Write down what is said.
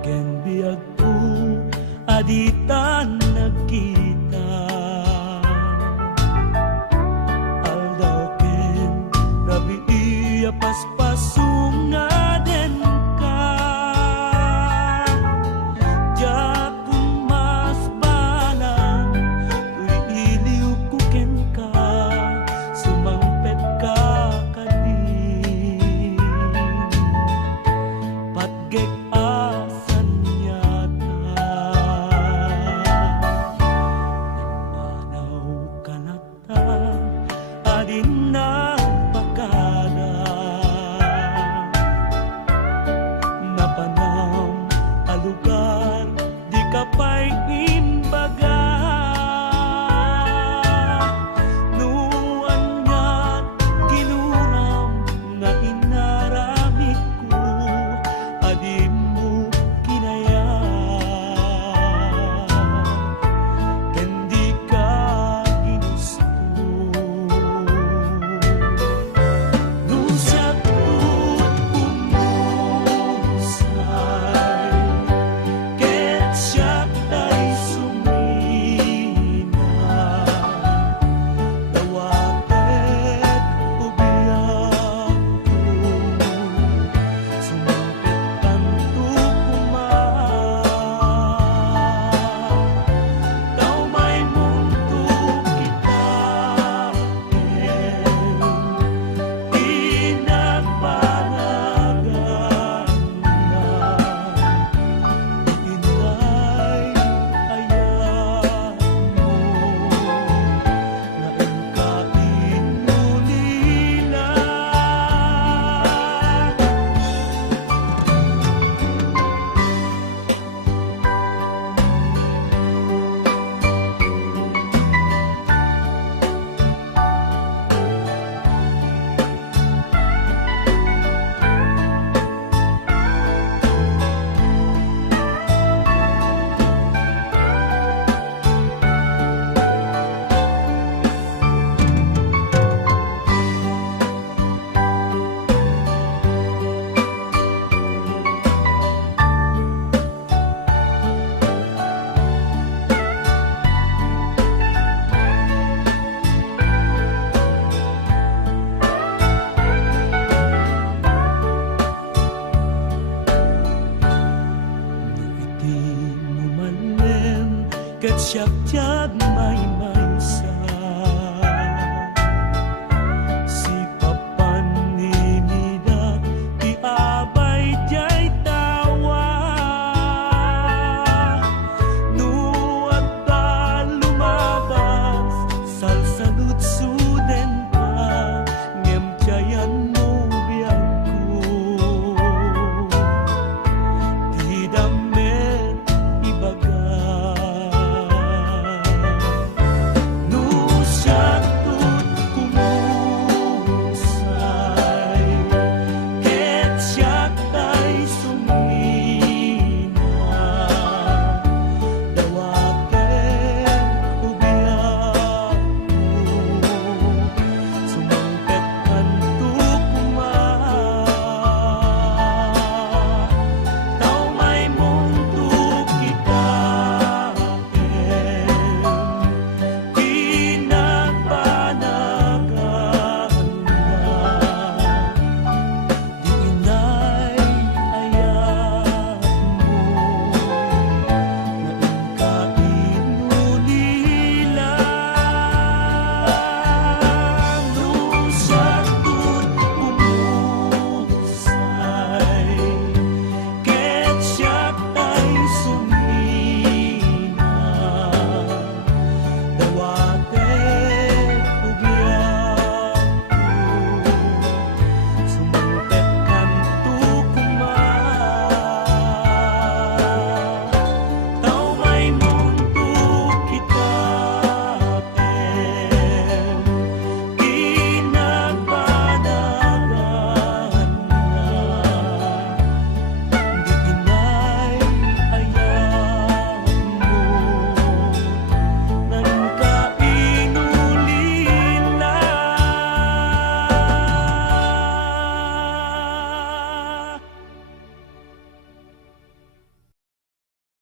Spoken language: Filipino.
ken biag ko aditan nagkita. Aldaw ken gabi iya paspasun nga den ka. Jatong mas balang tuy iliw ko ken ka, sumangpet ka kadin. Patgek asan yata, nagmanaw ka na ta, adin na pakada. Napanam a lugar, di ka pa'y imbaga. Nuan nga't kinuram nga inaramid ko, adi mo kinaya. Ken di ka ginusto. Nusyak ko't umusay, ket siya tay sumina. Tawaket ubiyag ko, sumapit tanto Daw may mundo kita, di nagpanagan na. Inay ayan mo, na engkain mo nila. Iti mo manem, ket siya tiyag may